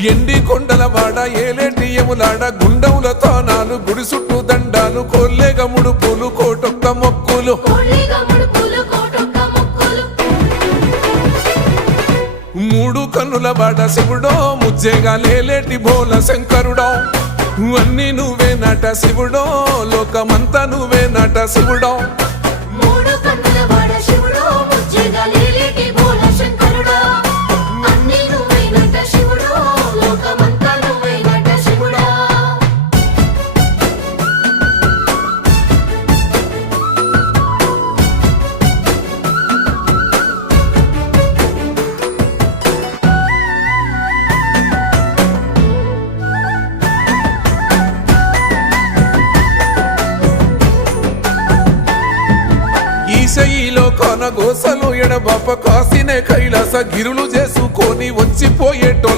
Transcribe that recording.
ఎండి కొండల వాడ ఏలేటి యములాడ గుండముల తానాలు గుడి చుట్టూ దండాలు కొల్లేగ ముడుపులు కోటొక్క మొక్కులు మూడు కన్నుల వాడ శివుడో ముజ్జేగా లేలేటి బోల శంకరుడో అన్ని నువ్వే నట శివుడో లోకమంతా నువ్వే నట శివుడో ఈశయిలో కొన గోసలు ఎడబాప కాసినే కైలాస గిరులు చేసుకొని వచ్చిపోయేటోళ్ళ